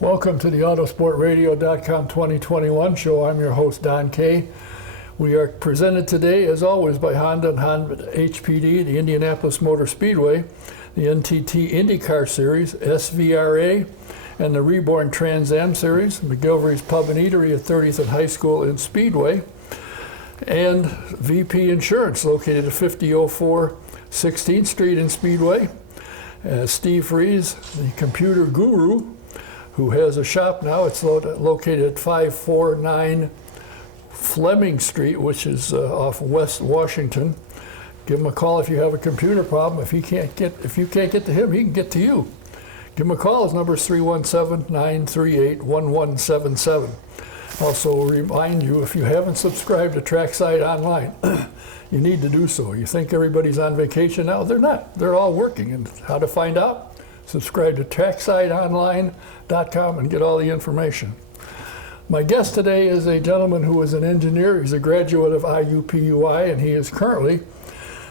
Welcome to the autosportradio.com 2021 show. I'm your host, Don Kay. We are presented today, as always, by Honda and Honda HPD, the Indianapolis Motor Speedway, the NTT IndyCar Series, SVRA, and the Reborn Trans Am Series, McGilvery's Pub and Eatery at 30th and High School in Speedway, and VP Insurance, located at 5004 16th Street in Speedway. Steve Fries, the computer guru, who has a shop now. It's located at 549 Fleming Street, which is off West Washington. Give him a call if you have a computer problem. If you can't get to him, he can get to you. Give him a call. His number is 317-938-1177. Also remind you, if you haven't subscribed to Trackside Online, you need to do so. You think everybody's on vacation now? They're not. They're all working. And how to find out? Subscribe to tracksideonline.com and get all the information. My guest today is a gentleman who is an engineer. He's a graduate of IUPUI, and he is currently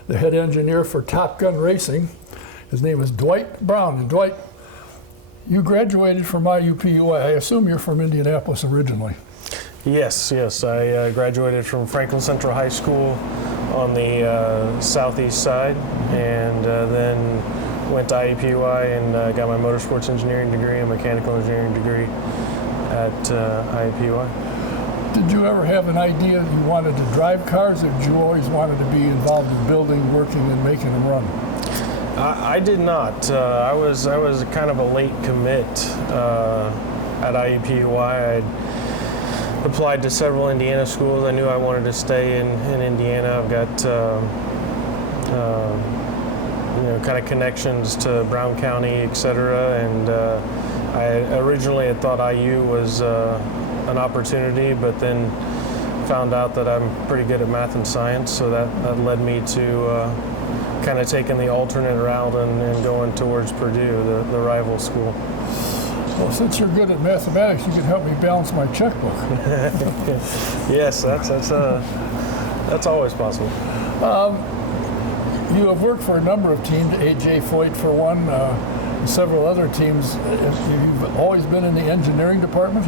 the head engineer for Top Gun Racing. His name is Dwight Brown. And Dwight, you graduated from IUPUI. I assume you're from Indianapolis originally. Yes. I graduated from Franklin Central High School on the southeast side, and then went to IUPUI and got my motorsports engineering degree and mechanical engineering degree at IUPUI. Did you ever have an idea that you wanted to drive cars, or did you always wanted to be involved in building, working, and making them run? I did not. I was kind of a late commit at IUPUI. I'd applied to several Indiana schools. I knew I wanted to stay in Indiana. I've got kind of connections to Brown County, etc. And I originally had thought IU was an opportunity, but then found out that I'm pretty good at math and science, so that led me to kind of taking the alternate route and going towards Purdue, the rival school. Well, since you're good at mathematics, you can help me balance my checkbook. Yes, that's always possible. You have worked for a number of teams, AJ Foyt for one, several other teams. You've always been in the engineering department?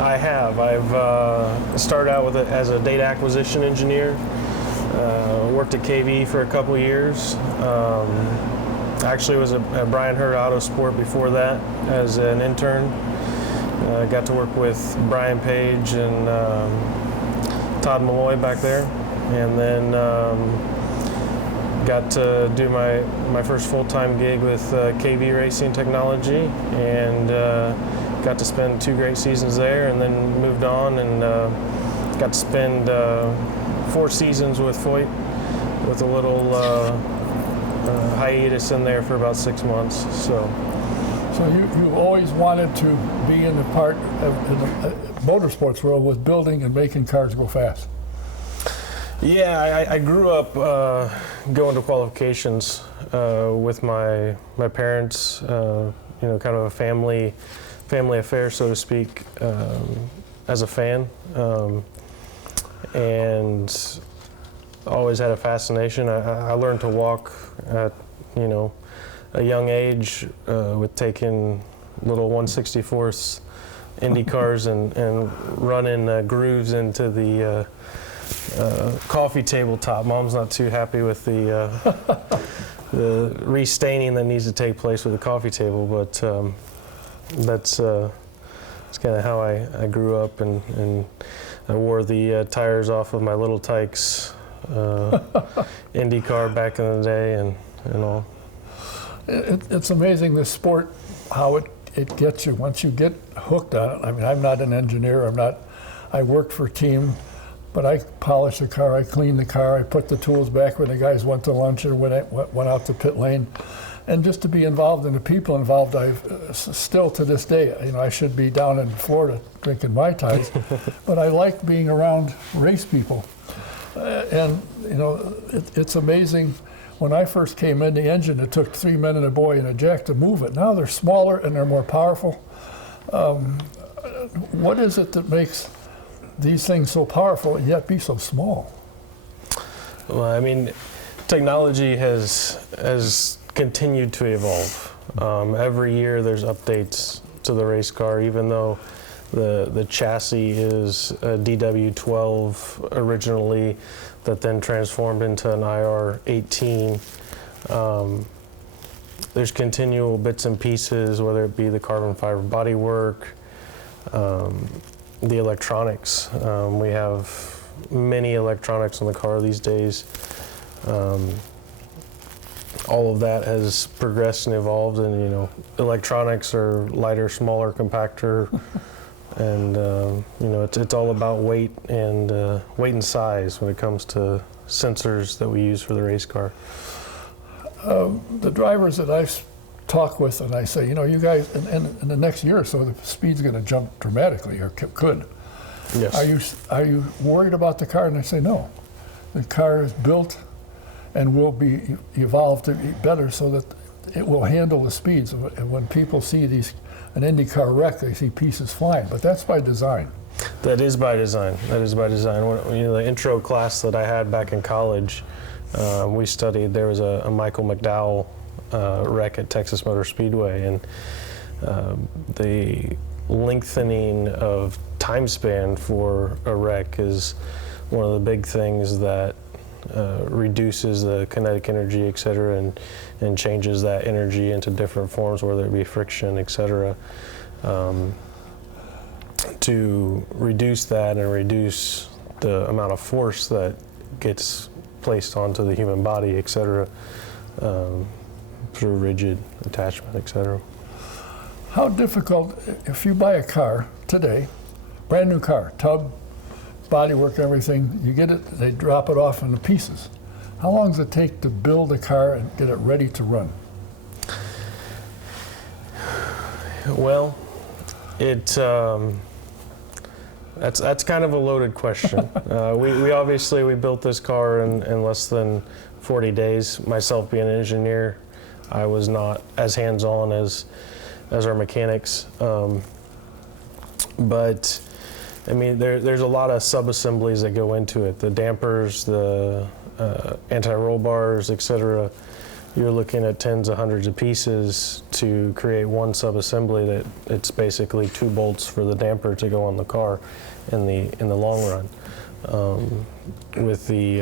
I have. I've started out as a data acquisition engineer. Worked at KV for a couple of years. Actually was at Brian Hurd Autosport before that as an intern. Got to work with Brian Page and Todd Malloy back there. And then got to do my first full-time gig with KV Racing Technology, and got to spend 2 great seasons there, and then moved on and got to spend 4 seasons with Foyt, with a little hiatus in there for about 6 months. So you've always wanted to be in the part of the motorsports world with building and making cars go fast. Yeah, I grew up going to qualifications with my parents. Kind of a family affair, so to speak, as a fan, and always had a fascination. I learned to walk at a young age with taking little 1/64 Indy cars and running grooves into the coffee tabletop. Mom's not too happy with the restaining that needs to take place with the coffee table, but that's kind of how I grew up, and I wore the tires off of my Little Tykes Indy car back in the day, and all. It's amazing, this sport, how it gets you once you get hooked on it. I mean, I'm not an engineer. I worked for a team. But I polished the car, I cleaned the car, I put the tools back when the guys went to lunch or went out to pit lane. And just to be involved and the people involved, I've still to this day, I should be down in Florida drinking Mai Tais, but I like being around race people. It's amazing. When I first came in, the engine, it took 3 men and a boy and a jack to move it. Now they're smaller and they're more powerful. What is it that makes these things so powerful and yet be so small? Well, I mean, technology has continued to evolve. Every year there's updates to the race car, even though the chassis is a DW12 originally, that then transformed into an IR18. There's continual bits and pieces, whether it be the carbon fiber bodywork, the electronics. We have many electronics on the car these days. All of that has progressed and evolved, and electronics are lighter, smaller, compactor, and it's all about weight and size when it comes to sensors that we use for the race car. The drivers that I talk with, and I say, you guys, in the next year or so, the speed's going to jump dramatically, or could. Yes. Are you worried about the car? And they say, no. The car is built and will be evolved to be better so that it will handle the speeds. And when people see an IndyCar wreck, they see pieces flying. But that's by design. That is by design. That is by design. The intro class that I had back in college, we studied. There was a Michael McDowell wreck at Texas Motor Speedway, and the lengthening of time span for a wreck is one of the big things that reduces the kinetic energy, et cetera, and changes that energy into different forms, whether it be friction, et cetera. To reduce that and reduce the amount of force that gets placed onto the human body, et cetera, through rigid attachment, et cetera. How difficult, if you buy a car today, brand new car, tub, bodywork, everything, you get it, they drop it off into pieces. How long does it take to build a car and get it ready to run? Well, that's kind of a loaded question. We obviously built this car in less than 40 days. Myself being an engineer, I was not as hands-on as our mechanics. But I mean, there's a lot of sub-assemblies that go into it. The dampers, the anti-roll bars, et cetera. You're looking at tens of hundreds of pieces to create one sub-assembly that it's basically 2 bolts for the damper to go on the car in the long run. With the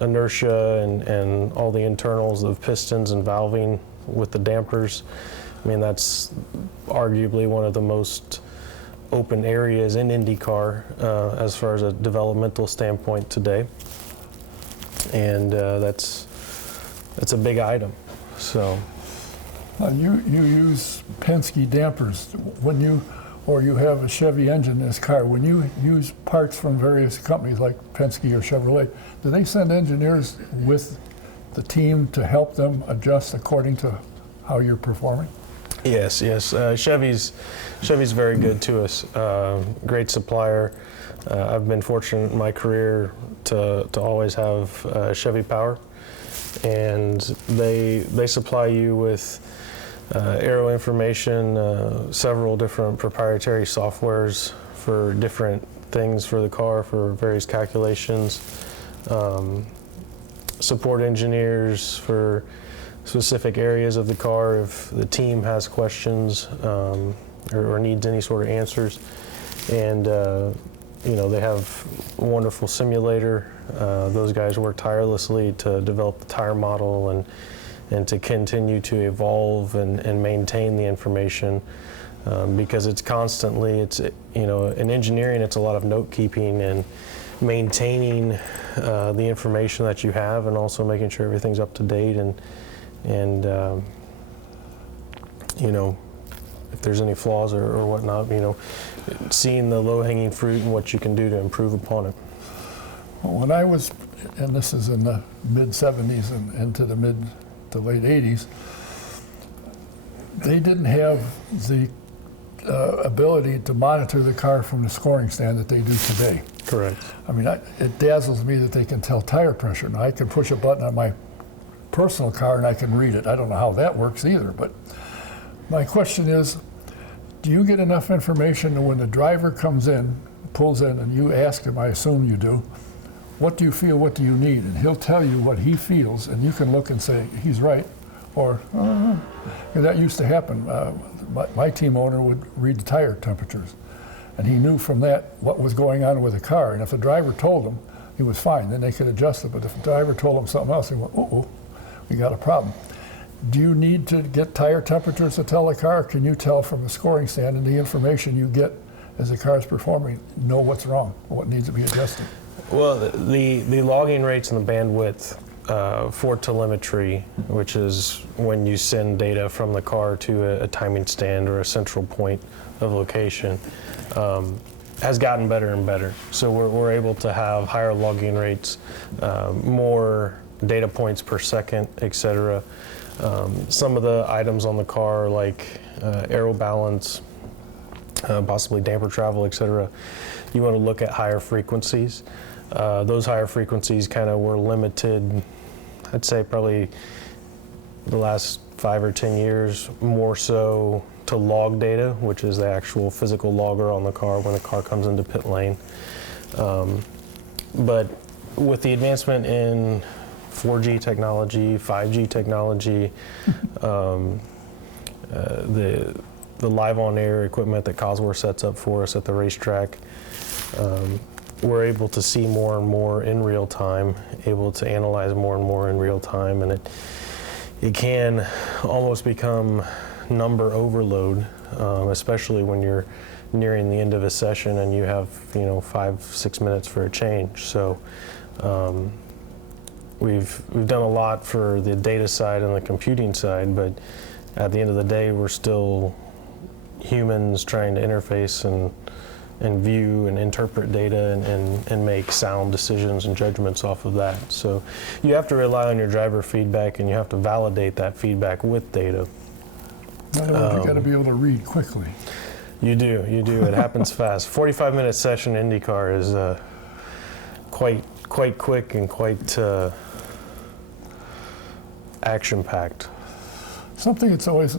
inertia and all the internals of pistons and valving with the dampers, I mean, that's arguably one of the most open areas in IndyCar as far as a developmental standpoint today, and that's a big item. So You use Penske dampers when you have a Chevy engine in this car. When you use parts from various companies like Penske or Chevrolet, do they send engineers with the team to help them adjust according to how you're performing? Yes. Chevy's very good to us. Great supplier. I've been fortunate in my career to always have Chevy power, and they supply you with aero information, several different proprietary softwares for different things for the car, for various calculations, support engineers for specific areas of the car if the team has questions or needs any sort of answers. And they have a wonderful simulator. Those guys work tirelessly to develop the tire model and to continue to evolve and maintain the information, because it's constantly, in engineering, it's a lot of note keeping and maintaining the information that you have, and also making sure everything's up to date, and if there's any flaws or whatnot, seeing the low-hanging fruit and what you can do to improve upon it. Well, when I was, and this is in the mid-'70s and into the mid to late '80s, they didn't have the ability to monitor the car from the scoring stand that they do today. Correct. I mean, it dazzles me that they can tell tire pressure. Now, I can push a button on my personal car and I can read it. I don't know how that works either, but my question is, do you get enough information that when the driver comes in, pulls in, and you ask him, I assume you do, what do you feel, what do you need? And he'll tell you what he feels, and you can look and say, he's right, Or, that used to happen. My team owner would read the tire temperatures, and he knew from that what was going on with the car. And if the driver told him, he was fine, then they could adjust it. But if the driver told him something else, he went, uh-oh, we got a problem. Do you need to get tire temperatures to tell the car? Or can you tell from the scoring stand and the information you get as the car is performing, know what's wrong, what needs to be adjusted? Well, the logging rates and the bandwidth for telemetry, which is when you send data from the car to a timing stand or a central point of location, has gotten better and better. So we're able to have higher logging rates, more data points per second, etc. Some of the items on the car, like aero balance, possibly damper travel, etc., you want to look at higher frequencies. Those higher frequencies kind of were limited, I'd say probably the last 5 or 10 years, more so to log data, which is the actual physical logger on the car when the car comes into pit lane. But with the advancement in 4G technology, 5G technology, the live on air equipment that Cosworth sets up for us at the racetrack, we're able to see more and more in real time, able to analyze more and more in real time, and it can almost become number overload, especially when you're nearing the end of a session and you have 5-6 minutes for a change. So we've done a lot for the data side and the computing side, but at the end of the day, we're still humans trying to interface and view and interpret data and make sound decisions and judgments off of that. So you have to rely on your driver feedback, and you have to validate that feedback with data. In other words, you got to be able to read quickly. You do. It happens fast. 45-minute session IndyCar is quite quick and quite action-packed. Something that's always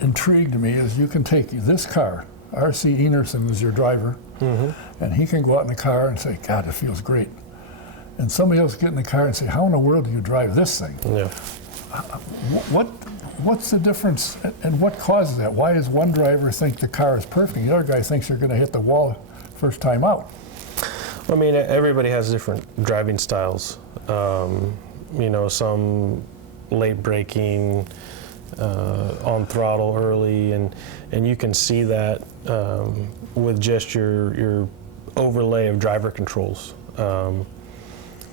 intrigued me is you can take this car, R.C. Enerson is your driver, and he can go out in the car and say, God, it feels great. And somebody else get in the car and say, how in the world do you drive this thing? Yeah. What's the difference, and what causes that? Why does one driver think the car is perfect, the other guy thinks they're going to hit the wall first time out? I mean, everybody has different driving styles. Some late braking, on throttle early, and you can see that with just your overlay of driver controls. Kind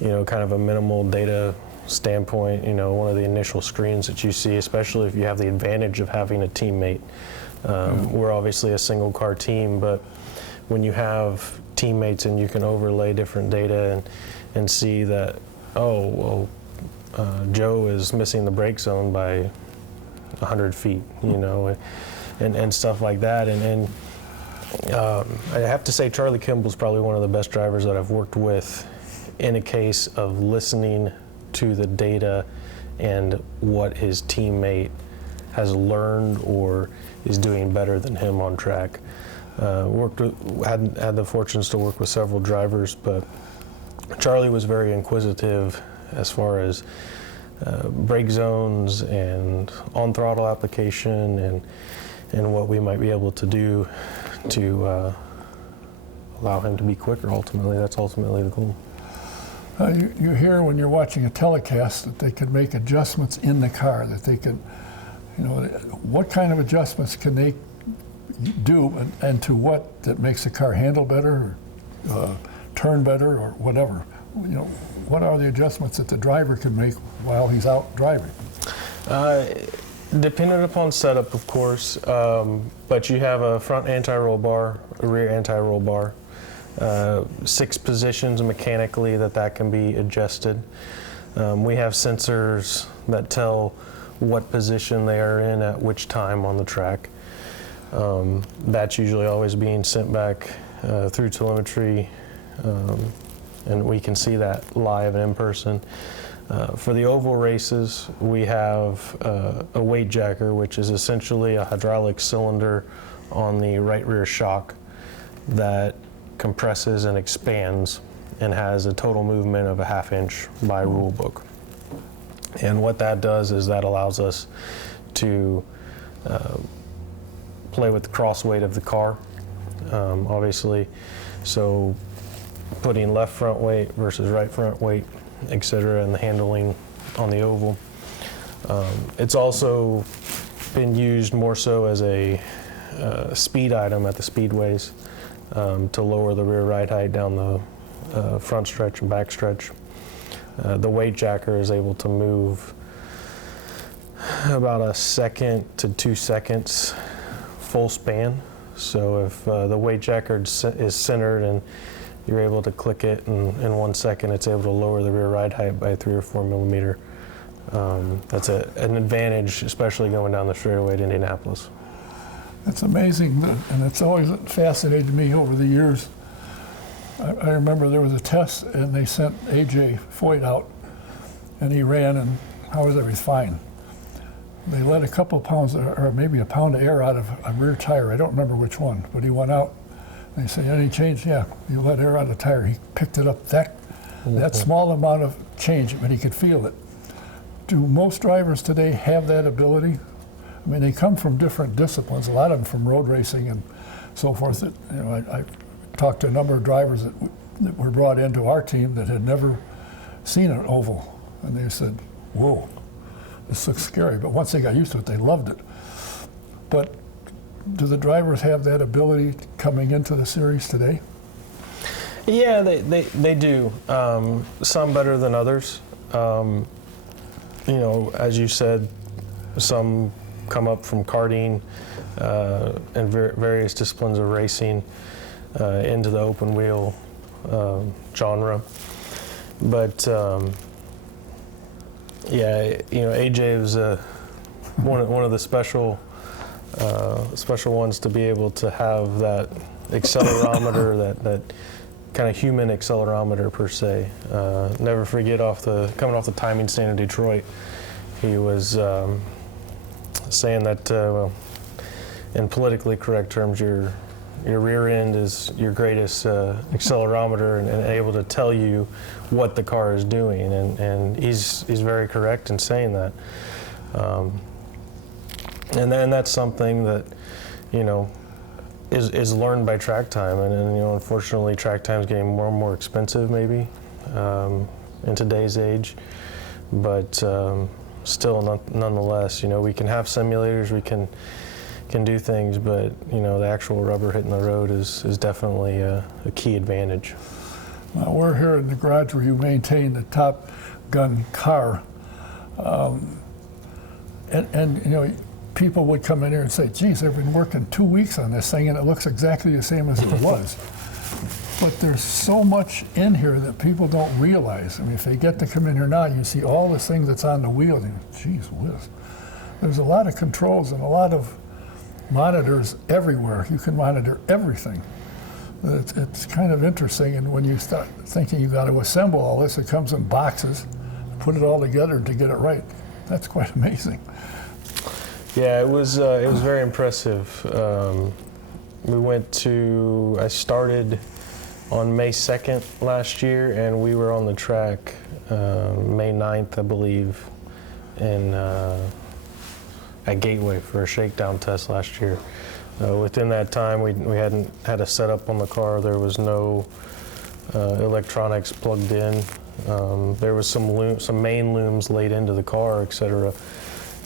of a minimal data standpoint, one of the initial screens that you see, especially if you have the advantage of having a teammate. We're obviously a single car team, but when you have teammates and you can overlay different data and see that, Joe is missing the brake zone by 100 feet, and stuff like that. And I have to say Charlie Kimball's probably one of the best drivers that I've worked with in a case of listening to the data and what his teammate has learned or is doing better than him on track. Had the fortunes to work with several drivers, but Charlie was very inquisitive as far as brake zones and on throttle application and what we might be able to do to allow him to be quicker. Ultimately, that's ultimately the goal. You hear when you're watching a telecast that they can make adjustments in the car, that they can, what kind of adjustments can they do and to what that makes the car handle better or turn better or whatever? What are the adjustments that the driver can make while he's out driving? Dependent upon setup, of course, but you have a front anti-roll bar, a rear anti-roll bar, 6 positions mechanically that can be adjusted. We have sensors that tell what position they are in at which time on the track. That's usually always being sent back through telemetry, and we can see that live and in person. For the oval races, we have a weight jacker, which is essentially a hydraulic cylinder on the right rear shock that compresses and expands and has a total movement of a 1/2 inch by rule book. And what that does is that allows us to play with the cross weight of the car, obviously. So putting left front weight versus right front weight, etc., and the handling on the oval. It's also been used more so as a speed item at the speedways to lower the rear ride height down the front stretch and back stretch. The weight jacker is able to move about 1 second to 2 seconds full span. So if the weight jacker is centered and you're able to click it in 1 second, it's able to lower the rear ride height by 3 or 4 millimeter. That's an advantage, especially going down the straightaway to Indianapolis. That's amazing, and it's always fascinated me over the years. I remember there was a test, and they sent A.J. Foyt out, and he ran, and how was everything? Fine. They let a couple pounds, or maybe a pound of air out of a rear tire. I don't remember which one, but he went out. They say, any change? Yeah, you let air out of the tire. He picked it up that small amount of change, but he could feel it. Do most drivers today have that ability? I mean, they come from different disciplines, a lot of them from road racing and so forth. That, you know, I talked to a number of drivers that were brought into our team that had never seen an oval. And they said, whoa, this looks scary. But once they got used to it, they loved it. But do the drivers have that ability coming into the series today? Yeah, they do. Some better than others. You know, as you said, some come up from karting and various disciplines of racing into the open wheel genre. But yeah, you know, AJ was one of the special ones to be able to have that accelerometer, that kind of human accelerometer per se. Never forget coming off the timing stand in Detroit, he was saying that in politically correct terms, your rear end is your greatest accelerometer and able to tell you what the car is doing, and he's very correct in saying that. And then that's something that, you know, is learned by track time, and you know, unfortunately, track time is getting more and more expensive, maybe in today's age. But still, nonetheless, you know, we can have simulators, we can do things, but you know, the actual rubber hitting the road is definitely a key advantage. Now, we're here in the garage where you maintain the Top Gun car, and you know, people would come in here and say, geez, they've been working 2 weeks on this thing and it looks exactly the same as it was. But there's so much in here that people don't realize. I mean, if they get to come in here now, you see all the things that's on the wheel, and you go, geez whiz. There's a lot of controls and a lot of monitors everywhere. You can monitor everything. It's kind of interesting, and when you start thinking you've got to assemble all this, it comes in boxes, put it all together to get it right. That's quite amazing. Yeah, it was very impressive. I started on May 2nd last year, and we were on the track May 9th, I believe, at Gateway for a shakedown test last year. Within that time, we hadn't had a setup on the car. There was no electronics plugged in. There was some main looms laid into the car, etc.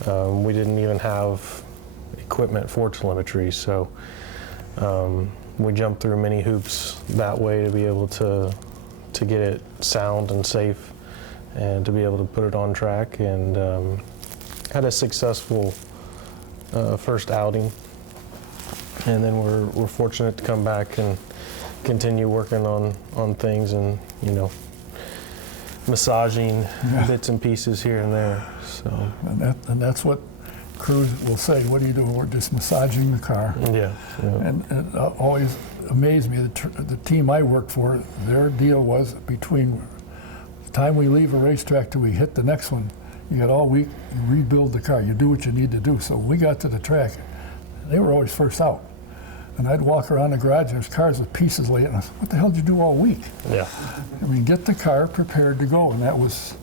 We didn't even have equipment for telemetry, so we jumped through many hoops that way to be able to get it sound and safe, and to be able to put it on track, and had a successful first outing. And then we're fortunate to come back and continue working on things, and you know, massaging bits and pieces here and there. So and that's what crews will say. What are you doing? We're just massaging the car. Yeah. And it always amazed me, the team I work for, their deal was between the time we leave a racetrack till we hit the next one, you got all week, you rebuild the car, you do what you need to do. So when we got to the track, they were always first out. And I'd walk around the garage and there's cars with pieces laid, and I said, what the hell did you do all week? Yeah. I mean, get the car prepared to go, and that was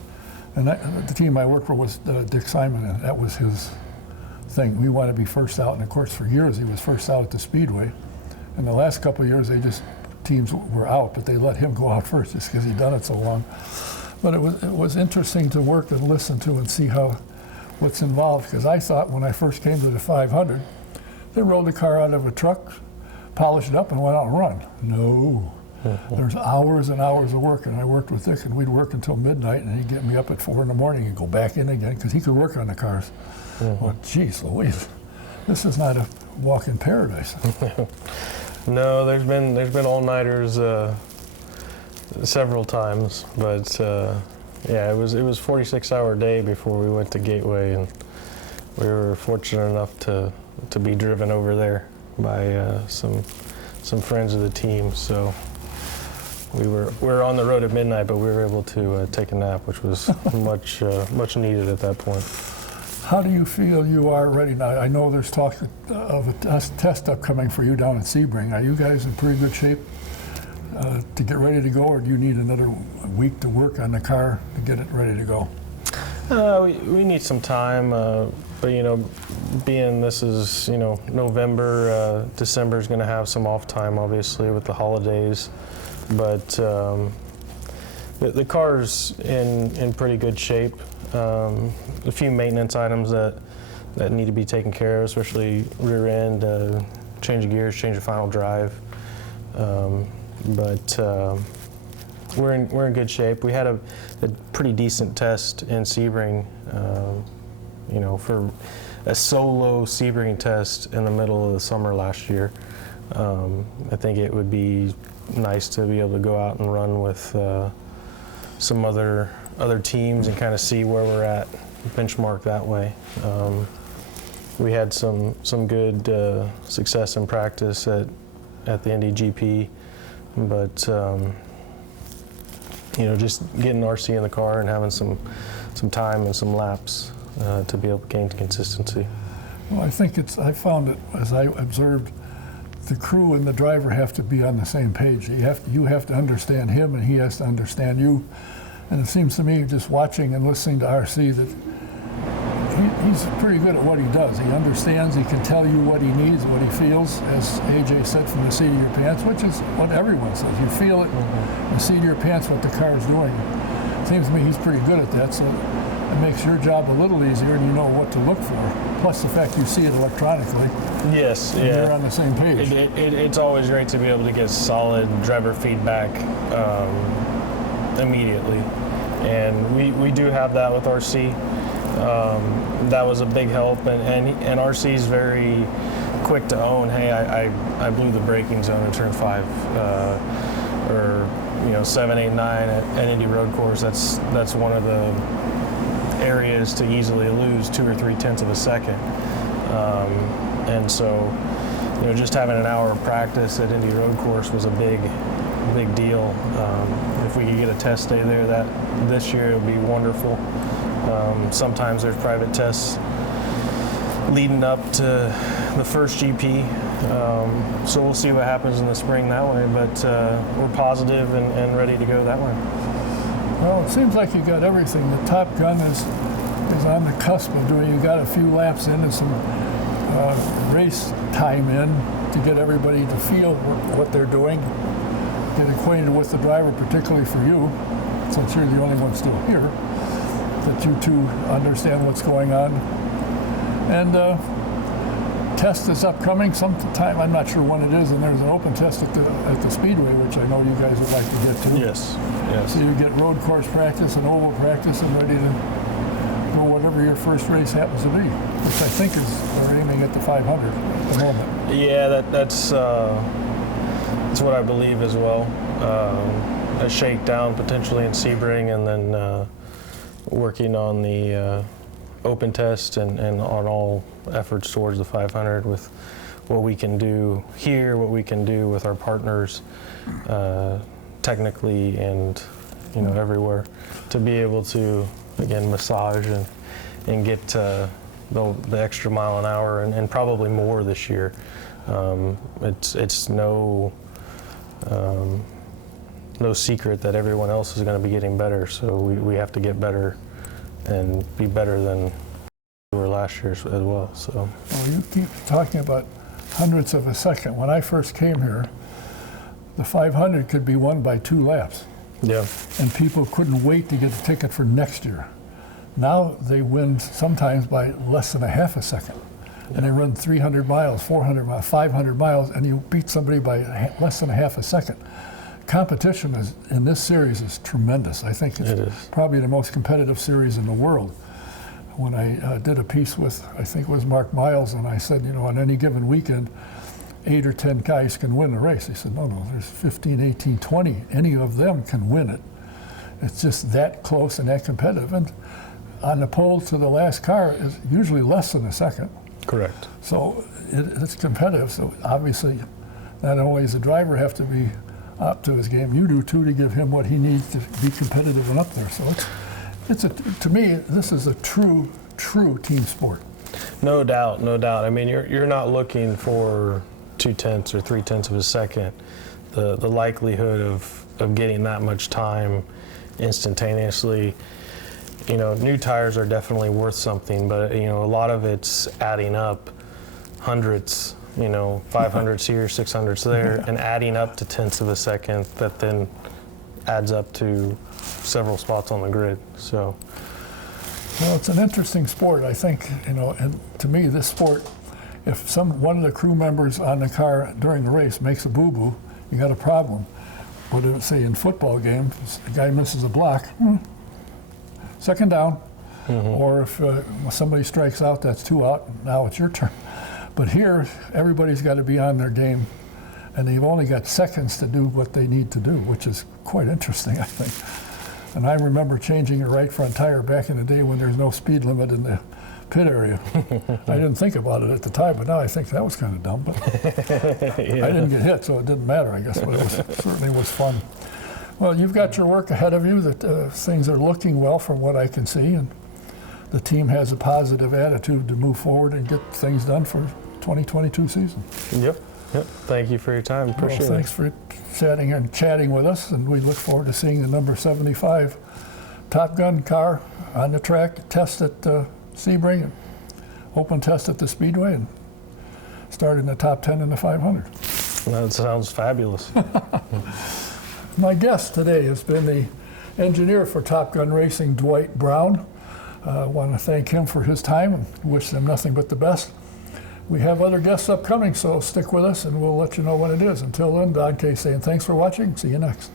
And the team I worked for was Dick Simon, and that was his thing. We want to be first out, and of course for years he was first out at the Speedway. And the last couple of years teams were out, but they let him go out first just because he'd done it so long. But it was interesting to work and listen to and see what's involved, because I thought when I first came to the 500, they rolled the car out of a truck, polished it up, and went out and run. No. There's hours and hours of work, and I worked with Dick, and we'd work until midnight, and he'd get me up at 4 in the morning and go back in again, because he could work on the cars. Well, geez Louise, this is not a walk in paradise. No, there's been all-nighters several times, but yeah, it was 46-hour day before we went to Gateway, and we were fortunate enough to be driven over there by some friends of the team. So we were on the road at midnight, but we were able to take a nap, which was much needed at that point. How do you feel you are ready now? I know there's talk of a test upcoming for you down at Sebring. Are you guys in pretty good shape to get ready to go, or do you need another week to work on the car to get it ready to go? We need some time, but being this is November, December is going to have some off time, obviously, with the holidays, but the car's in pretty good shape. A few maintenance items that need to be taken care of, especially rear end, change of gears, change of final drive. But we're in good shape. We had a pretty decent test in Sebring, for a solo Sebring test in the middle of the summer last year. I think it would be nice to be able to go out and run with some other teams and kind of see where we're at, benchmark that way. We had some good success in practice at the NDGP, but just getting RC in the car and having some time and some laps to be able to gain consistency. Well, I found it, as I observed, the crew and the driver have to be on the same page. You have to understand him, and he has to understand you. And it seems to me, just watching and listening to RC, that he's pretty good at what he does. He understands, he can tell you what he needs, what he feels, as AJ said, from the seat of your pants, which is what everyone says. You feel it in the seat of your pants what the car is doing. It seems to me he's pretty good at that, so it makes your job a little easier, and you know what to look for. Plus the fact you see it electronically. Yes, and you're on the same page. It's always great to be able to get solid driver feedback immediately, and we do have that with RC. That was a big help, and RC is very quick to own, hey, I blew the braking zone in turn 5, or 7, 8, 9 at Indy Road Course. That's one of the areas to easily lose 2 or 3 tenths of a second, and so just having an hour of practice at Indy Road Course was a big deal. If we could get a test day there this year, it would be wonderful. Sometimes there's private tests leading up to the first GP, so we'll see what happens in the spring that way, but we're positive and ready to go that way. Well, it seems like you got everything. The Top Gun is on the cusp of doing. You got a few laps in and some race time in to get everybody to feel what they're doing, get acquainted with the driver, particularly for you, since you're the only one still here, that you two understand what's going on. And test is upcoming sometime. I'm not sure when it is, and there's an open test at the Speedway, which I know you guys would like to get to. Yes. So you get road course practice and oval practice and ready to go whatever your first race happens to be, which I think they're aiming at the 500 at the moment. Yeah, that's what I believe as well. A shakedown potentially in Sebring, and then working on the open test and on all efforts towards the 500 with what we can do here, what we can do with our partners technically and everywhere, to be able to again massage and get the extra mile an hour and probably more this year. It's no secret that everyone else is going to be getting better, so we have to get better and be better than we were last year as well. So. Well, you keep talking about hundredths of a second. When I first came here, the 500 could be won by 2 laps. Yeah. And people couldn't wait to get a ticket for next year. Now they win sometimes by less than a half a second. And they run 300 miles, 400 miles, 500 miles, and you beat somebody by less than a half a second. Competition in this series is tremendous. I think it's probably the most competitive series in the world. When I did a piece with, I think it was Mark Miles, and I said, you know, on any given weekend, 8 or 10 guys can win the race. He said, no, there's 15, 18, 20. Any of them can win it. It's just that close and that competitive. And on the pole to the last car is usually less than a second. Correct. So it's competitive. So obviously, not only does the driver have to be up to his game, you do too, to give him what he needs to be competitive and up there. So to me, this is a true team sport. No doubt, no doubt. I mean, you're not looking for 2/10 or 3/10 of a second. The likelihood of getting that much time instantaneously. You know, new tires are definitely worth something, but you know, a lot of it's adding up, hundredths, you know, 500s here, 600s there, and adding up to tenths of a second that then adds up to several spots on the grid. So, well, it's an interesting sport, I think. You know, and to me, this sport, if one of the crew members on the car during the race makes a boo-boo, you got a problem. But say in football games, a guy misses a block. Second down, or if somebody strikes out, that's 2 out, now it's your turn. But here, everybody's got to be on their game, and they've only got seconds to do what they need to do, which is quite interesting, I think. And I remember changing a right front tire back in the day when there's no speed limit in the pit area. I didn't think about it at the time, but now I think that was kind of dumb. But yeah. I didn't get hit, so it didn't matter, I guess, but it certainly was fun. Well, you've got your work ahead of you. That things are looking well from what I can see, and the team has a positive attitude to move forward and get things done for 2022 season. Yep. Thank you for your time. Appreciate it. Thanks for chatting with us, and we look forward to seeing the number 75 Top Gun car on the track, test at Sebring, and open test at the Speedway, and start in the top 10 in the 500. That sounds fabulous. My guest today has been the engineer for Top Gun Racing, Dwight Brown. I want to thank him for his time and wish them nothing but the best. We have other guests upcoming, so stick with us and we'll let you know when it is. Until then, Don K saying thanks for watching. See you next.